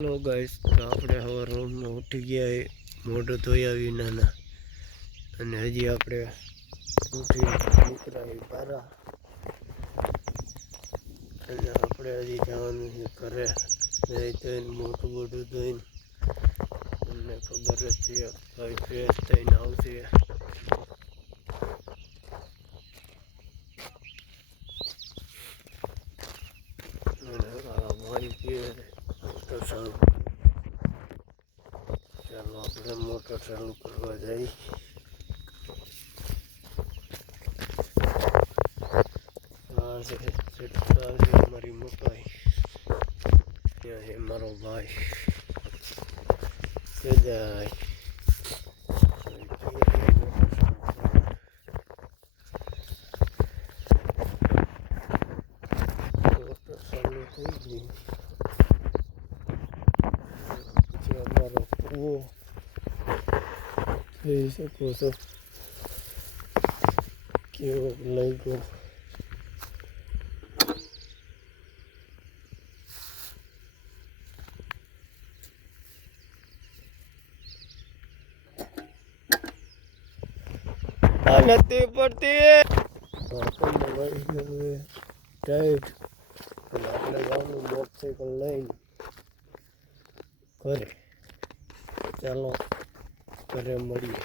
Hello guys, તો આપણે હવે રૂમમાં ઉઠી ગયા મોઢું ધોયા વિનાના અને હજી આપણે ઉઠી નીકળાવી બહાર અને આપણે હજી જવાનું છે ઘરે. નહીં ધોઈને મોટું મોઢું ધોઈને અમને ખબર જ છે ભાઈ ફ્રેશ થઈને આવશે. અને પાણી પીએ મોટર ચાલુ. ચાલો આપણે મોટર ચાલુ કરવા જઈએ. મારી મોટાઈ ત્યાં છે મારો ભાઈ સદાય મોટર ચાલુ થઈ ગઈ. પછી અમારો કૂવો જોઈ શકો છો કેવો લાગ્યો. નથી પડતી આપણને વળી ગયું ટાઈટ. આપણે જવાનું મોટરસાઇકલ લઈને ઘરે. ચાલો ઘરે મળીએ.